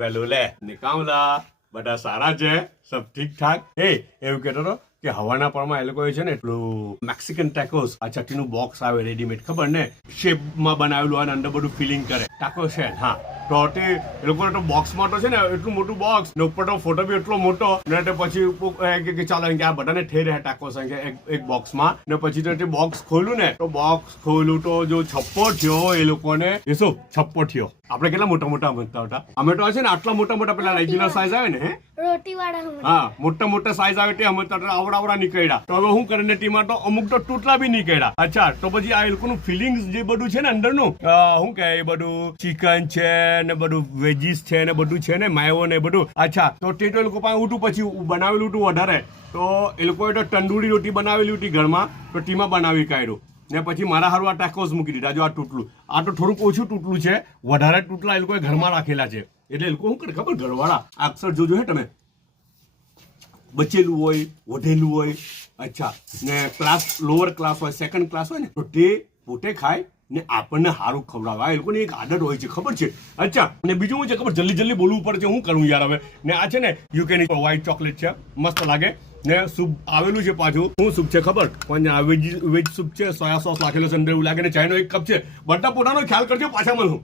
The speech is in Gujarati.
વેલું લે નિકામલા બધા સારા છે સબ ઠીક ઠાક એવું કહેતો હતો કે હવાના પરમાં એ લોકો છે ને એટલું મેક્સિકન ટેકોસ આ ચટણીનું બોક્સ આવે રેડીમેડ ખબર ને શેપમાં બનાવેલું અને અંદર બધું ફિલિંગ કરે ટાકો છે હા તો તે એ લોકોને તો બોક્સમાં તો છે ને એટલું મોટું બોક્સ ને ઉપર તો ફોટો બી એટલો મોટો ને તે પછી કે ચાલો કે આ બધાને ઠેર રહે ટાકો છે એક બોક્સમાં ને પછી તો તે બોક્સ ખોલ્યું ને તો બોક્સ ખોલ્યું તો જો છપ્પો થયો એ લોકોને એ શું છપ્પો થયો આપણે કેટલા મોટા મોટા બનતા હતા અમે તો છે ને આટલા મોટા મોટા પેલા રેગ્યુલર સાઈઝ આવે ને રોટી વાળા હા મોટા સાઈઝ આવે તે અમે તો આવડા નીકળ્યા તો હવે હું કરીને ટીમાં તો અમુક તો તૂટલા બી નીકળ્યા અચ્છા તો પછી આ એ લોકોનું ફિલિંગ્સ જે બધું છે ને અંદરનું શું કે એ બધું ચિકન છે ને બધું વેજીસ છે ને બધું છે ને માયો ને બધું અચ્છા તો તે તો એ લોકો પાસે ઉઠું પછી બનાવેલું હતું વધારે તો એ લોકોએ તો તંદુરી રોટી બનાવેલી હતી ઘરમાં તો ટીમાં બનાવી કાઢ્યું ને પછી મારા હારું આ ટાકોસ મૂકી દીધા જો આ તૂટલું આ તો થોડુંક ઓછું તૂટલું છે વધારે તૂટલા એ લોકોએ ઘરમાં રાખેલા છે એટલે એ લોકો શું કરે ખબર ઘરવાળા અક્ષર જોજો હે તમે બચેલું હોય વધેલું હોય અચ્છા ને ક્લાસ લોઅર ક્લાસ હોય સેકન્ડ ક્લાસ હોય ને તો તે પોતે ખાય ને આપણને સારું ખવડાવે આ એ લોકોની એક આદત હોય છે ખબર છે અચ્છા ને બીજું શું છે ખબર જલ્દી બોલવું પડે છે હું કરું યાર હવે ને આ છે ને યુકેની વ્હાઈટ ચોકલેટ છે મસ્ત લાગે ને સૂપ આવેલું છે પાછું શું સૂપ છે ખબર વેજ સૂપ છે સોયા સોસ નાખેલો છે અંદર એવું લાગે ને ચાયનો એક કપ છે બધા પોતાનો ખ્યાલ કરજો પાછા મળું